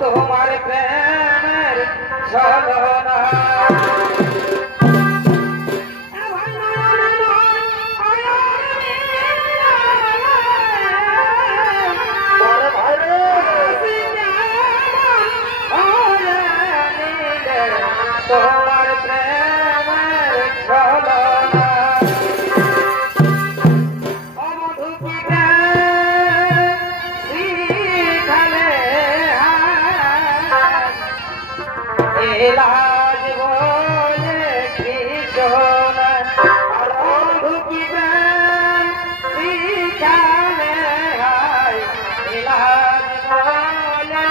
তোমার প্রেমের ছলনা তোমার প্রেমের ছলনা লাজ বলে কৃষ্ণ আর ঢুকিবেন শিখালে লাজ বলে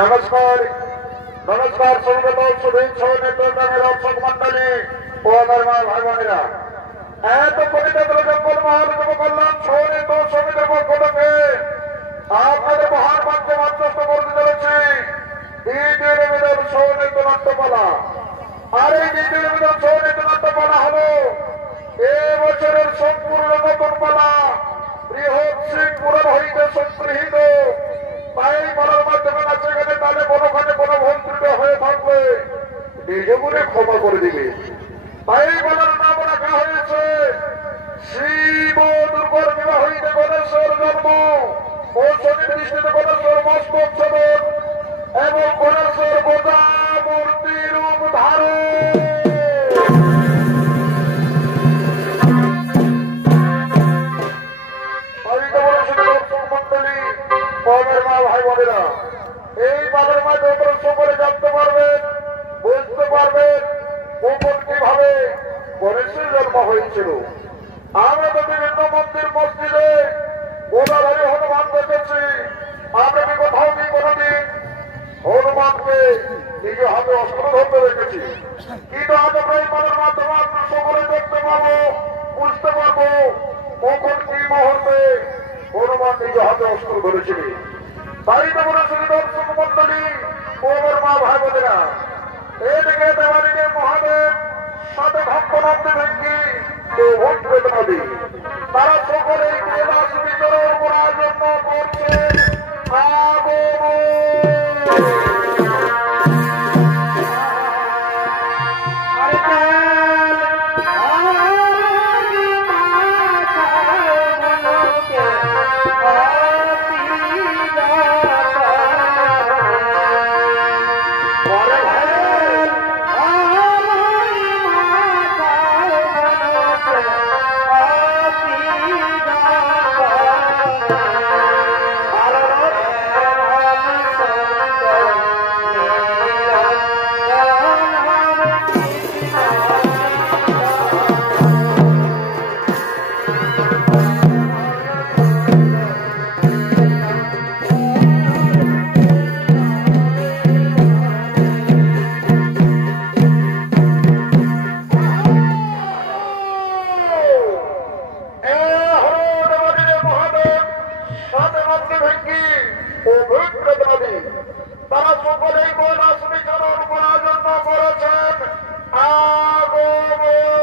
नमस्कार नमस्कार संगत शुभेच्छा नेतृत्व दर्शक मंडली ও আমার মা ভাই বোনেরা এত পবিত্র জঙ্গল মহান যুব কল্যাণ সৌনিত সমিতির পক্ষ থেকে আপনাদের মহান মঞ্চে মঞ্চস্থ করতে চলেছি দ্বিতীয় নিবেদন সৌনিত নাট্যপালা আর এই দ্বিতীয় নিবেদন সৌনিত নাট্যপালা হল এবছরের সম্পূর্ণ নতুন পালা বৃহৎ সিং পুরন হইতে সংগৃহীত তাই পালার মাধ্যমে নাচে গানে তাহলে কোনোখানে কোনো ভুল ত্রুটি হয়ে থাকবে নিজে মনে ক্ষমা করে দিবে তাই বলার নাম রাখা হয়েছে শিব দুর্গর বিবাহ হইতে গণেশ্বর জন্ম ও শনির দৃষ্টিতে গণেশ্বর মস্তক সদন এবং গণেশ্বর বোঝা মূর্তি রূপ ধারণ ভাই বোনেরা এই পালের মাধ্যমে সকলে জানতে পারবেন বুঝতে পারবেন কখন কিভাবে গণেশের জন্ম হয়েছিল। আমরা তো বিভিন্ন মন্দির মসজিদে গোদাধারী হনুমান দেখেছি, আমরা কি কোথাও কি কোনদিন হনুমানকে নিজে হাতে অস্ত্র ধরতে দেখেছি, কিন্তু আজ আমরা এই পালের মাধ্যমে আমরা সকলে দেখতে পাবো বুঝতে পারবো কখন কি মুহূর্তে হনুমান নিজে হাতে অস্ত্র ধরেছিলেন। তাই তো বলেছিল দর্শক মন্ডলী ও আমার মা ভাই বোনেরা, এদিকে দেওয়ালিকে মহাদেব সাথে ভক্তনন্দী ব্যক্তি ভোট নদী তারা সকলে কৈলাস বিচরণ করার জন্য করছে সকলেই কৈলাস বিচরণ করার জন্য করেছেন আগমন।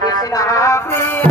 কৃষ্ণ প্রিয়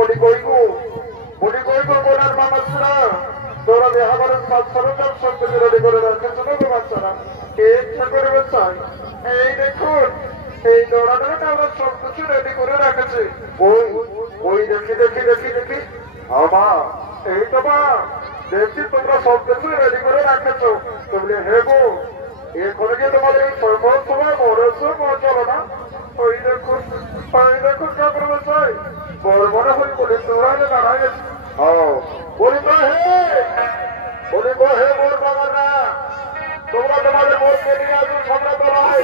বলি কইগো বোনার মানুষরা তোরা দেহাবারের সরকার সবকিছু রেডি করে রাখেছে না বাচ্চারা কে ইচ্ছা করবে চাই এই দেখুন এই দৌড়ানোটা আমরা সবকিছু রেডি করে রাখেছি ওই দেখি আমা এই তো মা দেখছি তোমরা সবকিছু রেডি করে রাখেছো তুমি হেবো এরপরে গিয়ে তোমাদের এই সময় মরেছো চলো না ওই দেখুন কে করবে চাই বড় মনে হই বলি তোরা দাঁড়ায় গেছে বলি তো হে মোর বাগানরা তোমরা তোমাদের মধ্যে নিয়ে আসো সামনে তোলায়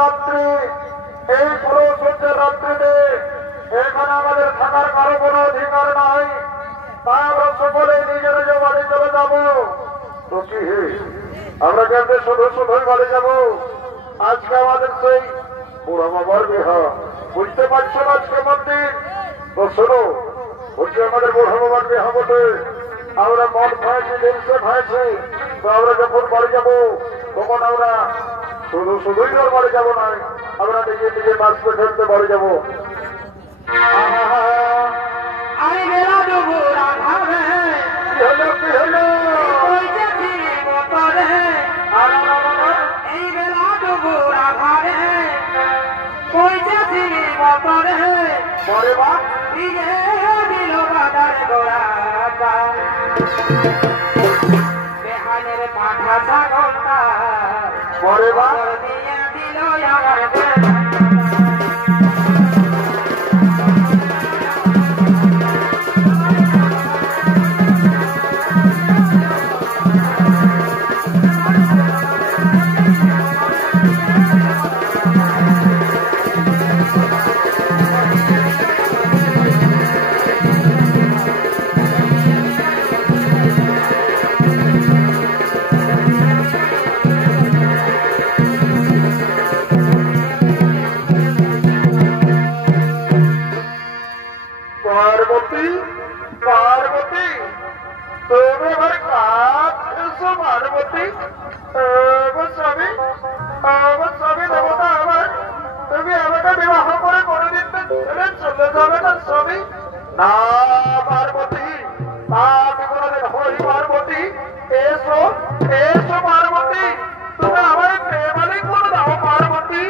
রাত্রি এই পুরো সূর্যের রাত্রিতে এখানে আমাদের থাকার কারো কোনো অধিকার নাই, তাই আমরা সকলে নিজের নিজ বাড়ি চলে যাব। তো কি আমরা কেমন শুধু শুধুই বাড়ি যাবো। আজকে আমাদের সেই বুড়ো বাবার বিহা, বুঝতে পারছো না আজকে মন্দির তো শোনো, বলছি আমাদের বুড়ো বাবার বিহা বটে। আমরা মদ খাইছি, লিমসে খাইছি, তো আমরা যখন বাড়ি যাবো তখন আমরা শুধু শুধুই ওর বাড়ি যাবো না, আমরা নিজে নিজে নাচতে খেলতে বাড়ি যাবো। আমি বেলা দেবো রাধারে, কি হলো কি হলো? এই বেলা দেবো রাধারে, কই যাচ্ছি মতরে, পরে বা দিয়ে দিল বাদার গোড়া বেহানের পাঠা ছাগলটা, পরে বা দিয়ে দিল আমার पार्वती पार्वती তুমি আমার কাজ এসো পার্বতী। স্বামী দেবতা আমার, তুমি আমাকে বিবাহ করে কোনোদিন ছেড়ে চলে যাবে না স্বামী। না পার্বতী, তা আমি কোনোদিন হই পার্বতী। এসো এসো পার্বতী, তুমি আমার প্রেমালি করে দাও পার্বতী।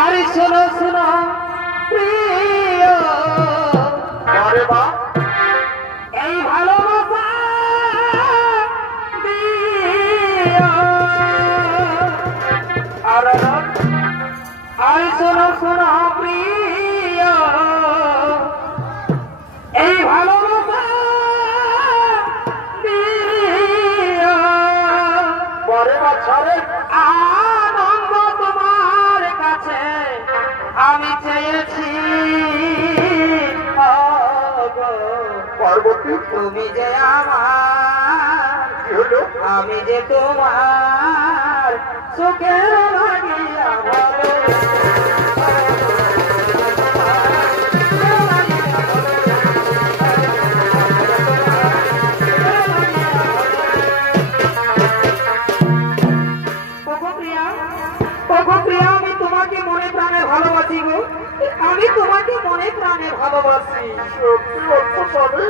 আরে শোনো শোনো প্রিয়, আরে বা এই ভালোবাসা দিও। আরে শোনো শোনো প্রিয়, এই ভালোবাসা দিও। পরে বা ছাড়ে আনন্দ তোমার কাছে আমি চেয়েছি, পার্বতী তুমি যে আমার, কি হলো? আমি যে তোমার সুখের লাগিয়া ভালো। আমি তোমাকে মনে প্রাণে ভালোবাসি গো, আমি তোমাকে মনে প্রাণে ভালোবাসি। সত্যি বলছো স্বামী?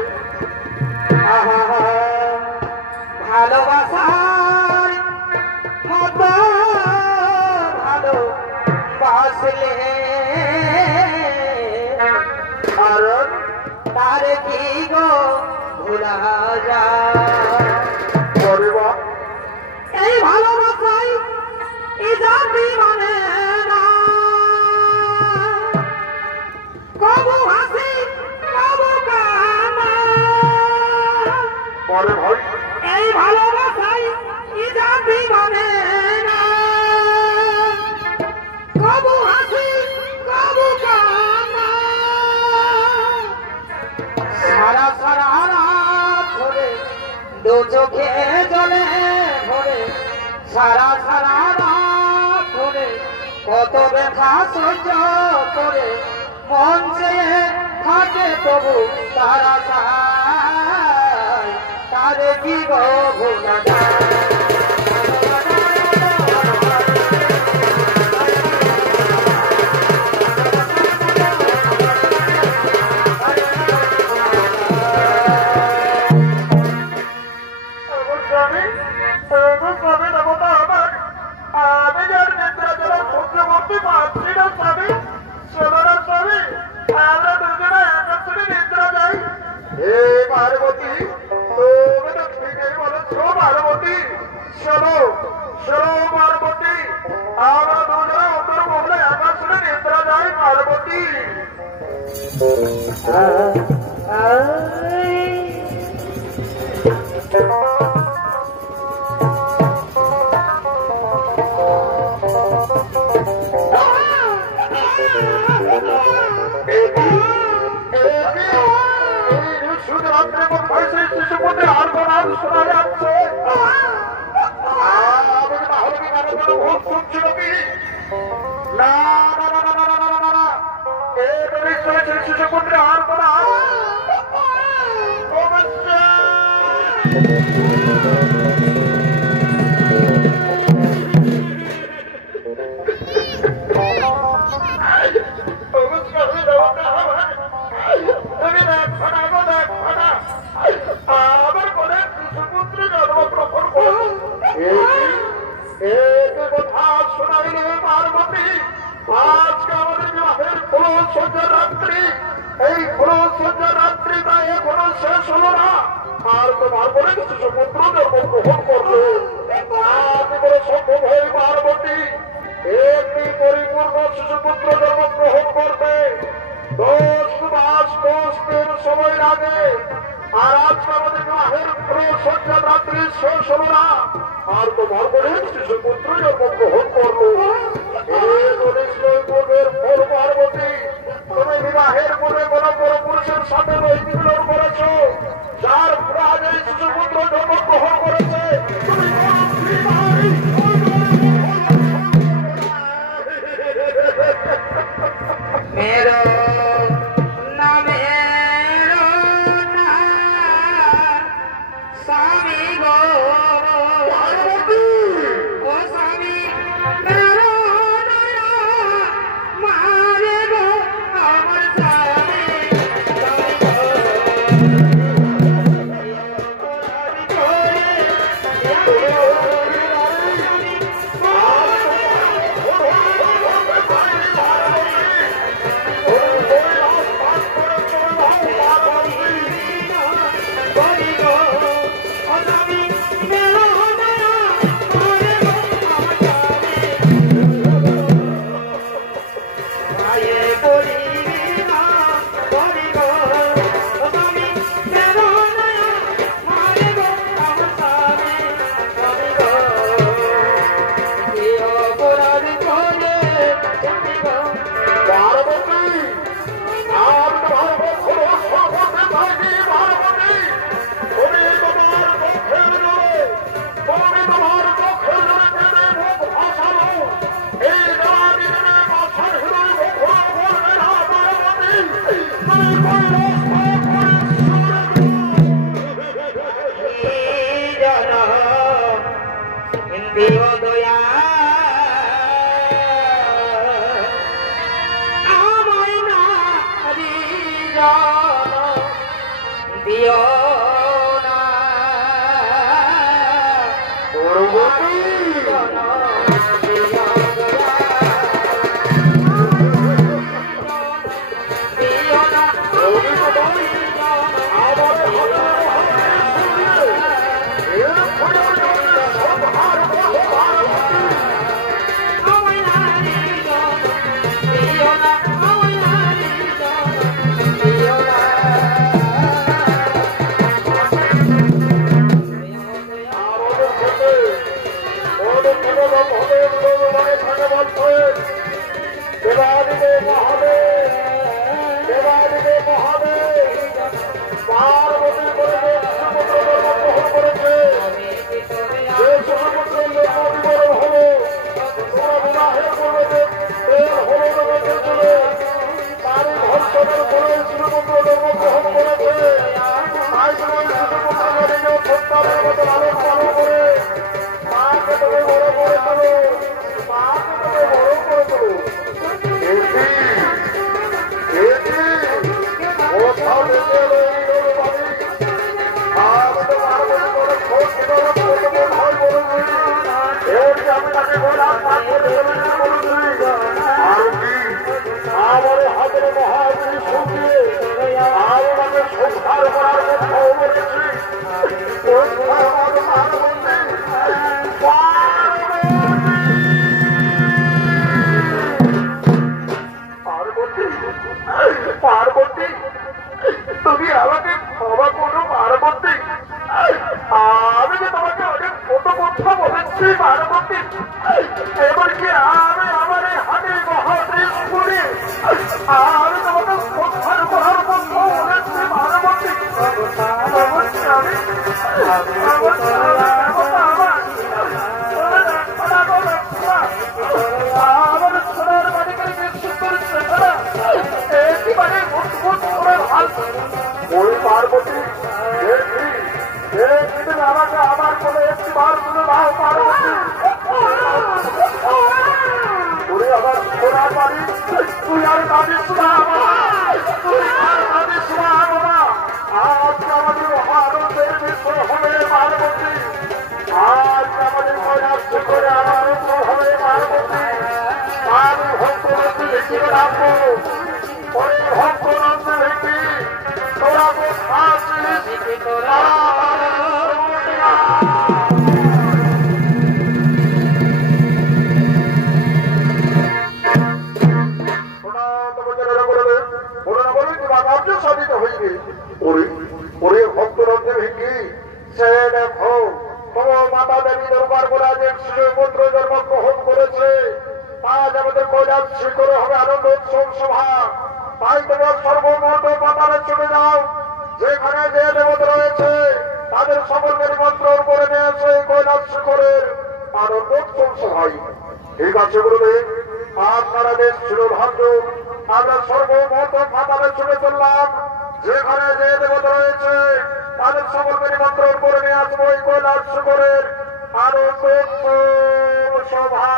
ভালোবাসার মতো ভালোবাসলে কারণ তার কি গো ভোলা যায়? পরে বা এই ভালোবাসাই জাতি মানে না, কবু হাসি কবু কান্না। পরে ভাই এই ভালোবাসাই জাতি মানে না, কবু হাসি কবু কান্না। সারা সারা রাত ধরে দু চোখে জলে ভরে, সারা সারা রাত ধরে কত ব্যথা সহ্য করে, মন চেয়ে থাকে তবু তারা চায়, তারে কি গো ভোলা যায়? স্বামী স্বামী দেবতা আমার, আমি যার নিদ্রা জল সহ্য করতে পারছি না স্বামী। শোনো না স্বামী, আমরা দুজনে একত্রে নিদ্রা যাই। হে পার্বতী, তুমি তো ঠিকই বলেছ পার্বতী। শোনো শোনো পার্বতী, আমরা দুজনে উত্তর মহলে একত্রে নিদ্রা যাই পার্বতী। শুধু রাত্রে শিশু গান শোনা যাচ্ছে। আমি তাহলে কি কারো কোনো ভুল শুনছি নাকি? না না না না না না না না না, এটা নিশ্চয় শিশুপুত্রে আর কোনো আজকে আমাদের বিবাহের ফুল সজ্জা রাত্রি, এই ফুল সজ্জা রাত্রিটা এখনো শেষ হলো না। আর তোমার বলে কিছু সমুদ্র জন্ম গ্রহণ করলো। আজ করে সম্ভব হয়ে পার্বতী একটি পরিপূর্ণ শিশুপুত্র জন্মগ্রহণ করবে 10 মাস 10 দিন সময় লাগে। আর আজকে আমাদের বিবাহের ফুল সজ্জা রাত্রি শেষ হলো না, আর তোমার বলে শিশুপুত্র জন্মগ্রহণ করলো। ফল পার্বতী, তুমি বিবাহের পূর্বে কোন পরপুরুষের সাথে নৈতিক মিলন করেছ, যার ফলে এই শিশুপুত্র জন্মগ্রহণ করেছে। তুমি মেরো না স্বামী গো, ও স্বামী মেরো পার্বতী, তুমি আমাকে ক্ষমা করো পার্বতী। আমি যে তোমাকে অনেক কত কথা বলেছি পার্বতী, এমনকি আমি আমার এই হাতে মহাদেশ করে আমি তোমাকে উদ্ধার করার কথা বলেছি পার্বতী। আমি ওই পার্বতী আমাকে আমার কোলে একটি বার তুলে দাও পার্বতী। তুই আবার সোনার বাড়ি, তুই আর কাঁদিস না, তুই আর কাঁদিস না বাবা। আজ আমাদের মহানন্দের মিশ্র হবে পার্বতী, আজ আমাদের কৈলাস করে আনন্দ হবে পার্বতী। আমি ভক্তরন্দ ভেঙে রাখবো, ওই ভক্তরন্দ ভেঙে তোরা আছিস তোরা। ভক্তরন্ধ্রে ভেঙে সে দেখো তোমার মাতা দেবী দরবার বলা যে শিবপুত্র জন্মগ্রহণ করেছে। আজ আমাদের কৈলাস শিখরে হবে আনন্দ উৎসব সভা। তাই তোমার সর্বমত পাতারে চলে যাও, যেখানে যে দেবতা রয়েছে তাদের সকলকে নিমন্ত্রণ করে নিয়েছে কৈলাস শিখরের আনন্দ উৎসব সভায়। ঠিক আছে গুরুদেব, আপনারা বেশ শিরোধার্য। আমরা সর্বমত পাতারে চলে চললাম, যেখানে যে দেবতা রয়েছে তাদের সকলকে নিমন্ত্রণ করে নিয়ে আসবো এই কৈলাস শিখরের আনন্দ উৎসব সভা।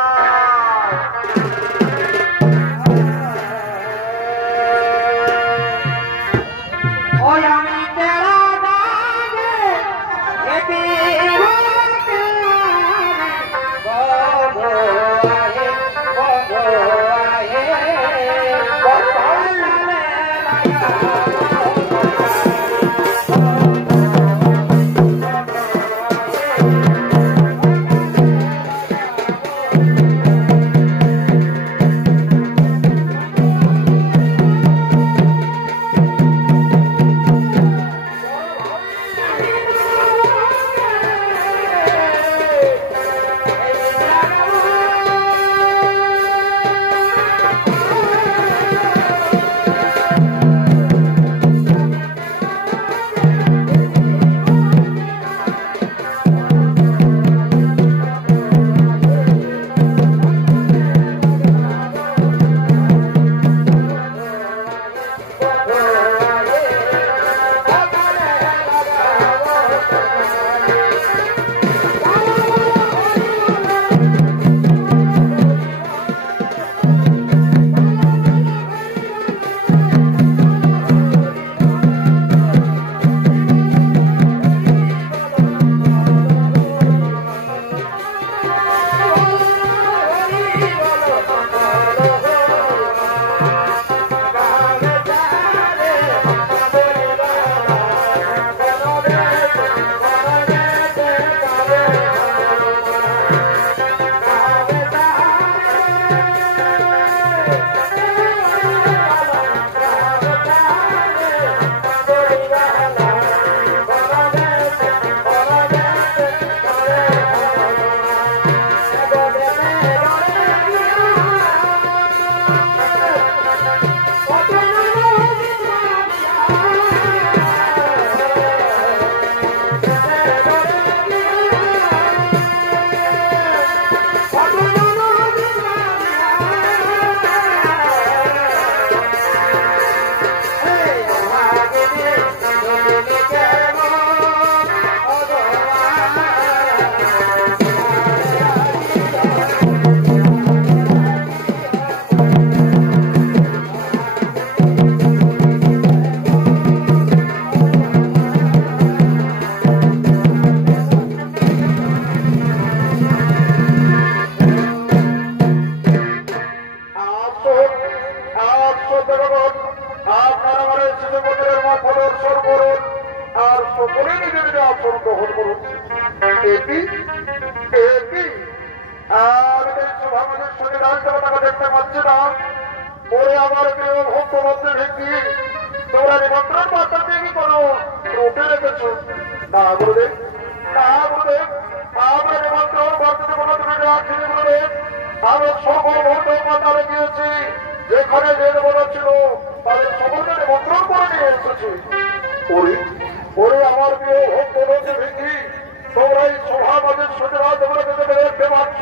আমার প্রিয় ভক্ত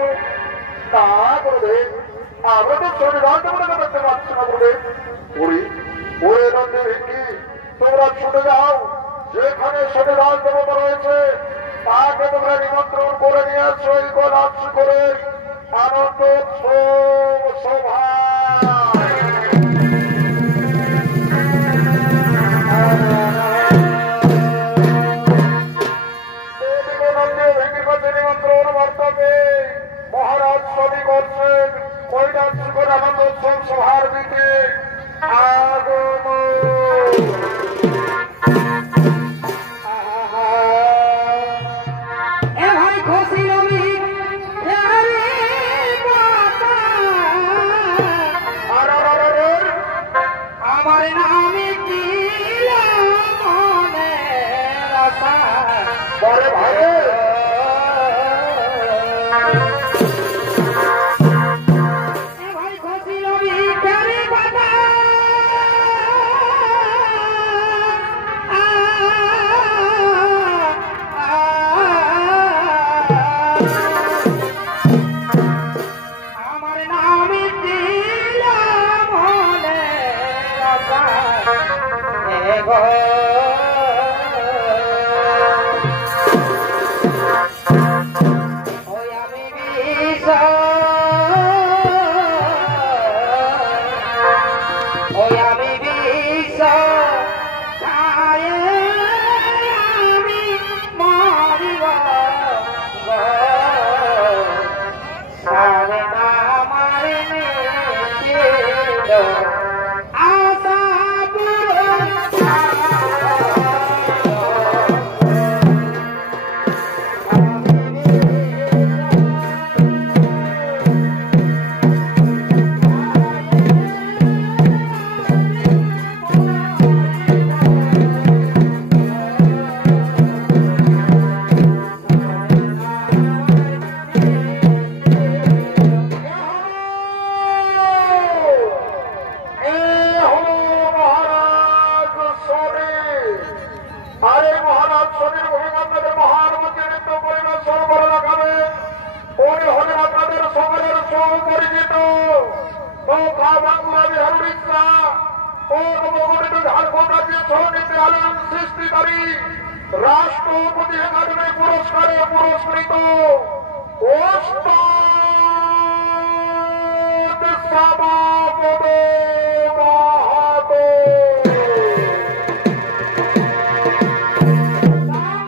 করছো? না গুরুদেব, আমরা তো শনিবার তোমরা করতে পারছি না গুরুদেব। ওরে ওরে নন্দী ভিঙ্গি, তোমরা ছুটে যাও, যেখানে শনিবার দেবতা রয়েছে তাকে তোমরা নিমন্ত্রণ করে নিয়ে আসছো এই গোলাপ শিখরের আনন্দ সভা। নিমন্ত্রণ বর্তবে মহারাজ সবই করছেন কৈলাস শিখর আনন্দ উৎসব সভার দিকে আগমন। আমার নামে পরে ভাই ভাই খুশি রবি ক্যারে বাবা আমার নামে দিলাম মনে রাখা গো সৃষ্টিকারী রাষ্ট্রপতি একাডেমি পুরস্কারে পুরস্কৃত ওস্তাদ সভাপদ মাহাতো। আমার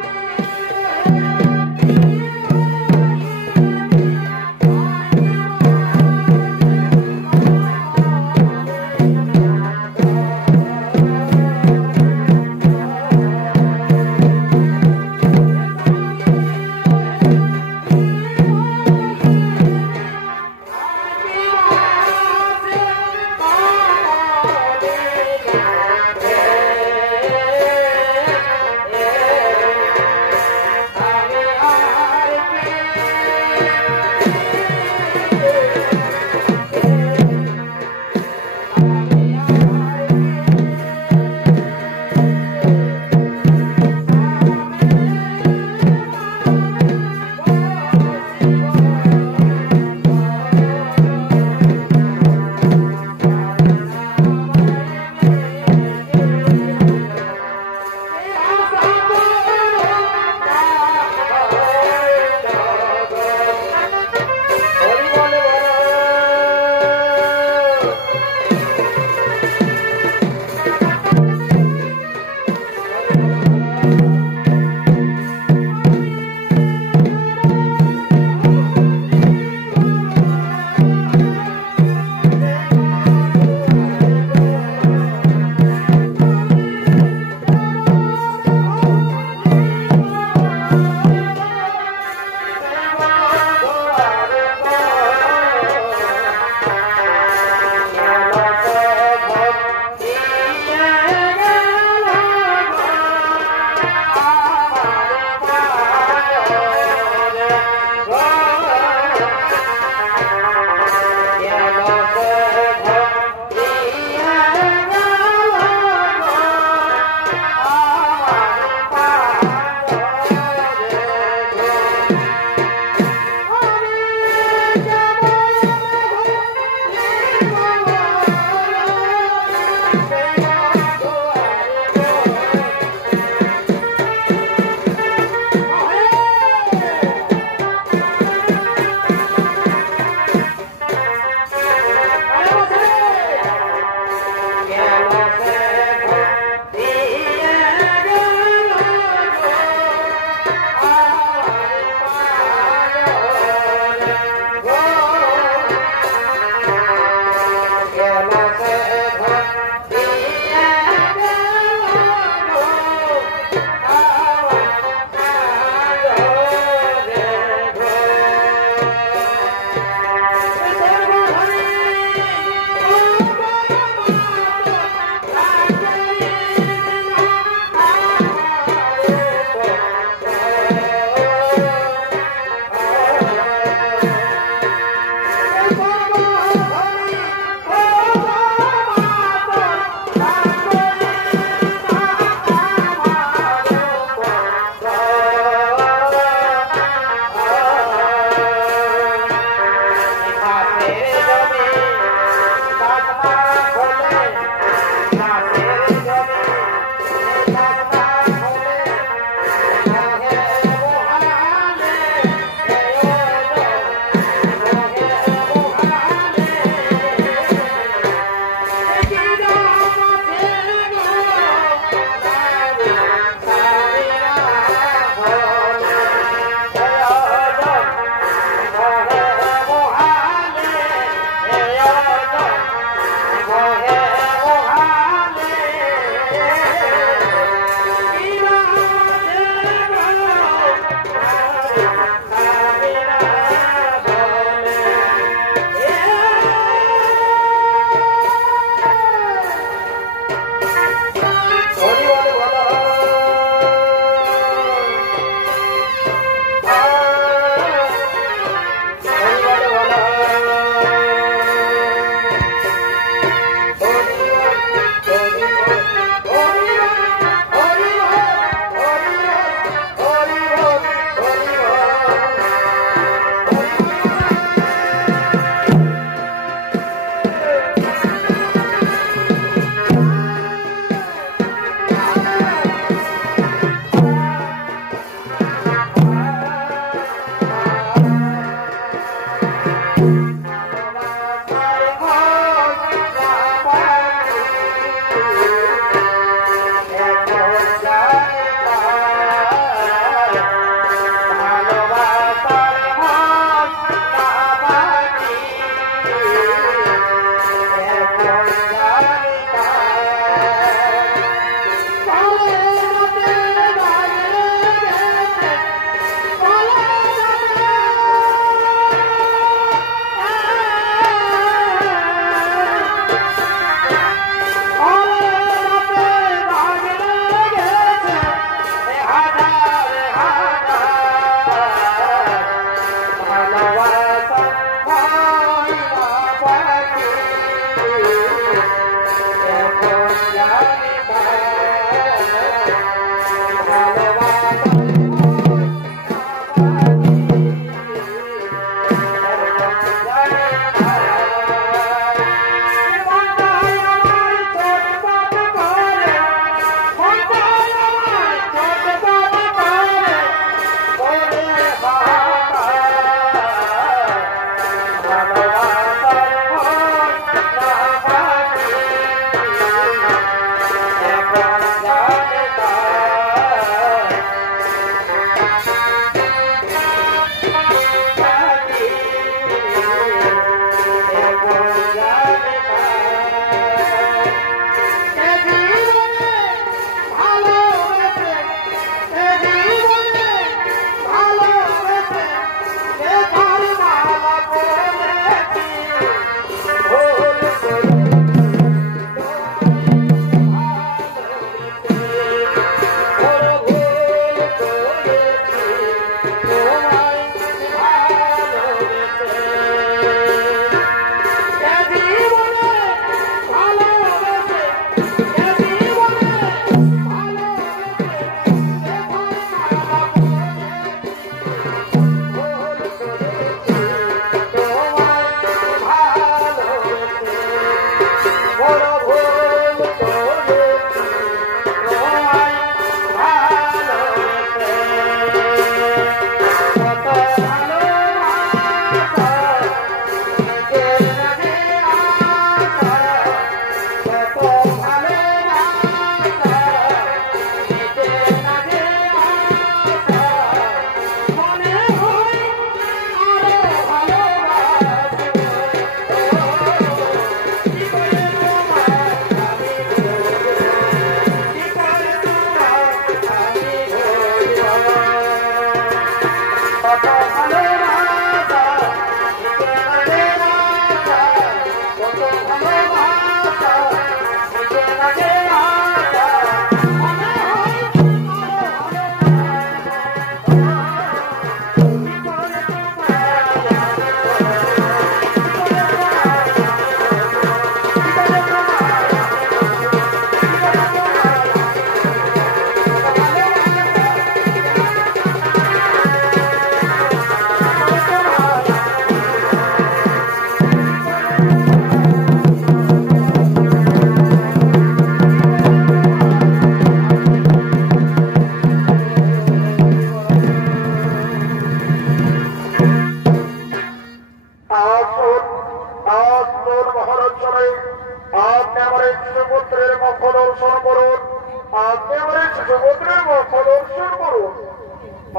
শিশুপুত্রের মুখ দর্শন করুন।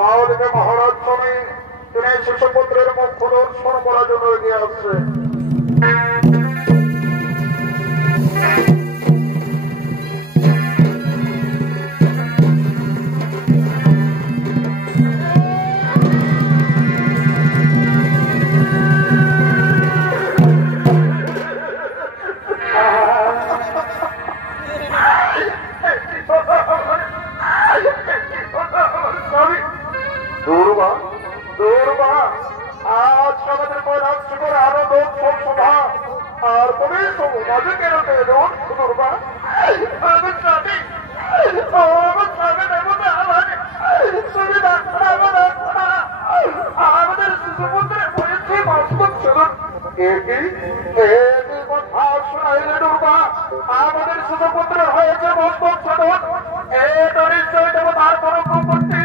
আমাদেরকে মহারাজ স্বামী তিনি শিশুপুত্রের মুখ দর্শন করার জন্য এগিয়ে আসছে। আজ আমাদের কৈলাস শিখরে আরো লোক সব সভা আর তুমি সমাজে কেন দেবেন সুদূরবা আমার স্বামী দেবতা আমাদের শিশুপুত্রের হয়েছে বাস্তব চলুন কথা শোনাইলে দুর্গা আমাদের শিশুপুত্রের হয়েছে বাস্তব চলুন এ তো নিশ্চয় দেবতার কোনো সম্পত্তি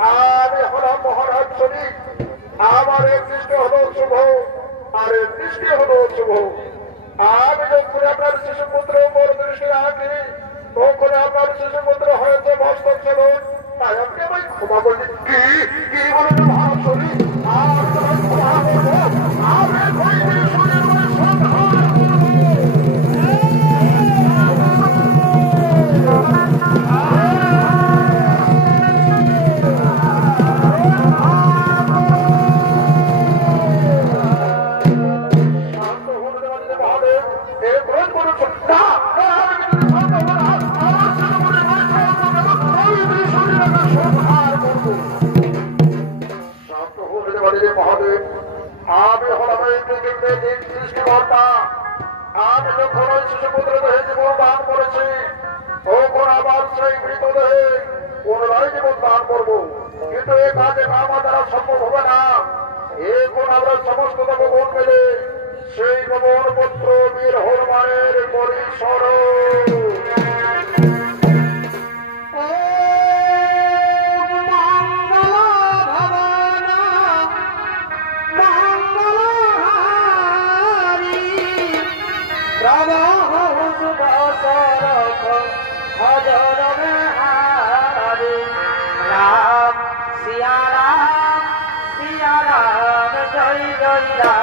আমি হলাম মহারাজ শরীফ আমার এক দৃষ্টি হল শুভ আর এক দৃষ্টি হল শুভ আমি যখন আপনার শিশুপুত্র উপর দৃষ্টি রাখি তখন আপনার শিশুপুত্র হয়েছে বাস্তব চলুন তাই আপনি আমায় ক্ষমা করলেন কি বলেন মহারাজ শরীফ আর তোমার ক্ষমা করবো আমি মহাদেব আমি হলাম এই পৃথিবীতে সৃষ্টিকর্তা আমি যখন ওই শিশুপুত্র দেহে জীবন দান করেছি তখন আবার সেই মৃতদেহে পুনরায় জীবন দান করবো কিন্তু এ কাজে আমার দ্বারা সম্ভব হবে না এখন আমরা সমস্ত ভগবান মিলে সেই ভগবান পুত্র বীর হনুমানের পরিসর জয় জয় রাম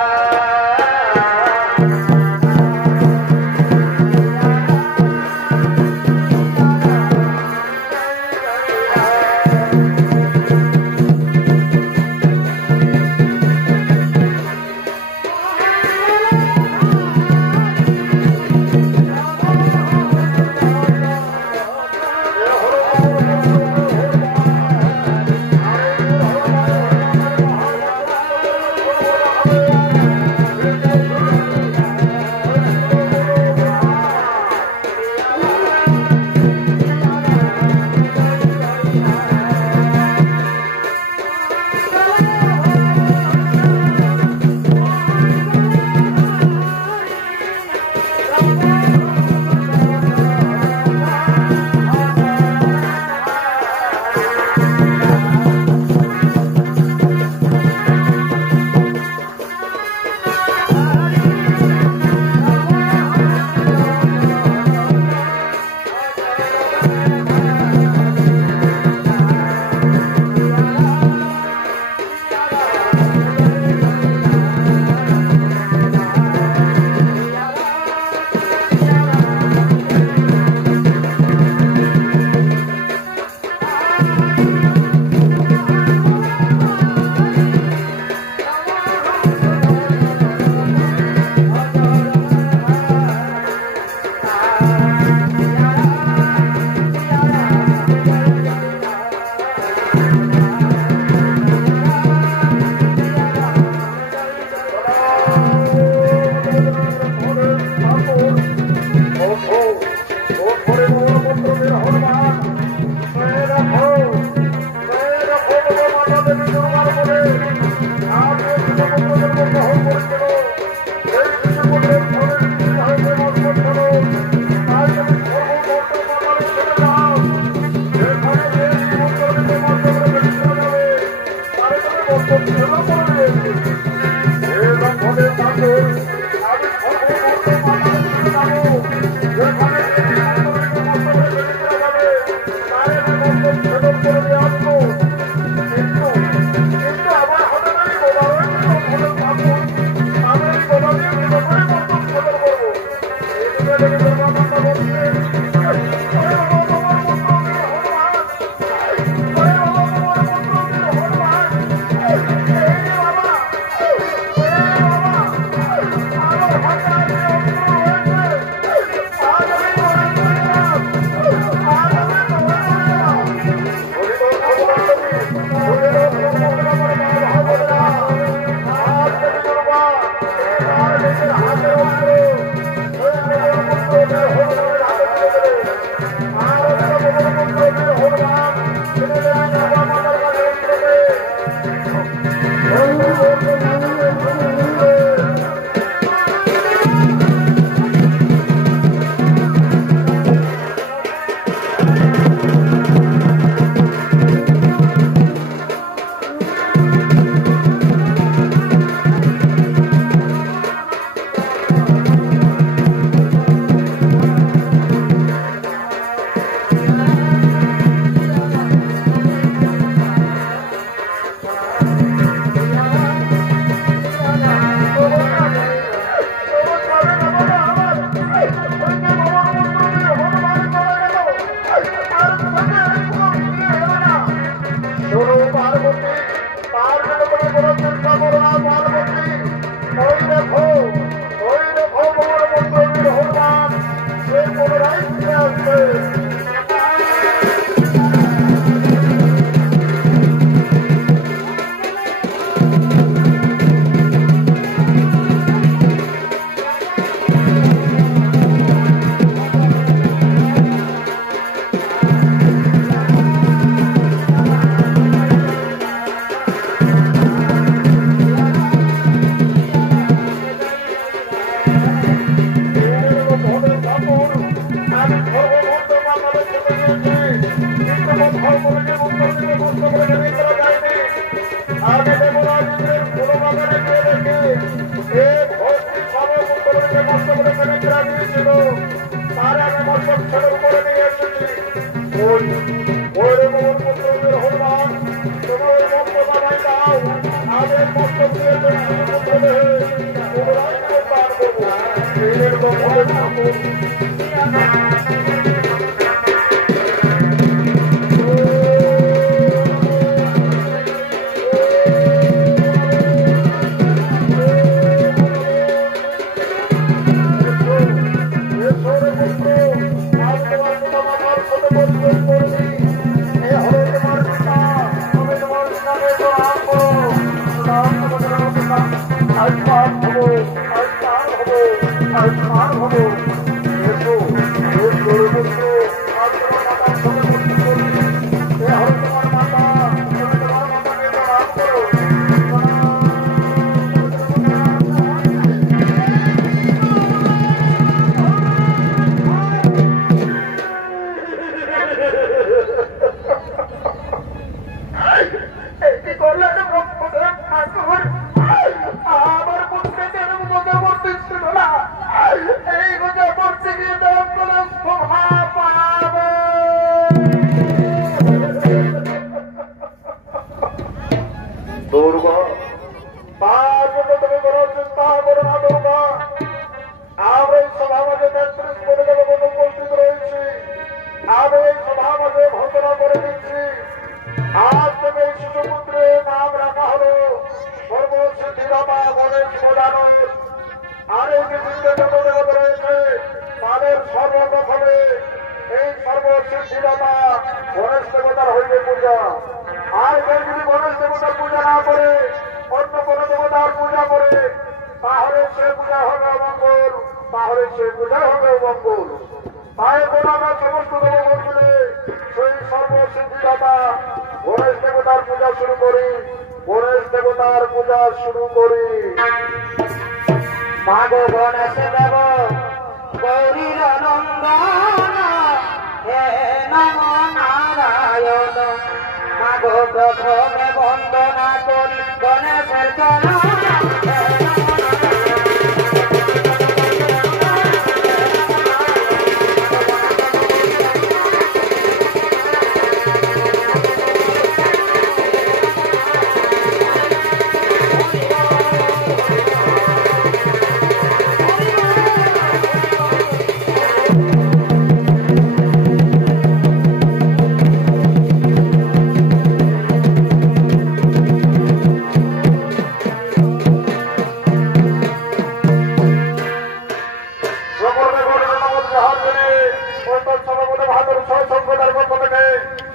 গণেশের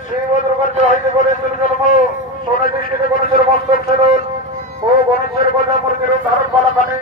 শিবদ্রগঞ্জ হাইতে গণেশের জন্ম সোনাদৃষ্টিতে গণেশের মস্তক সেদন ও গণেশের গজা মূর্তির ধারণ পালাকানে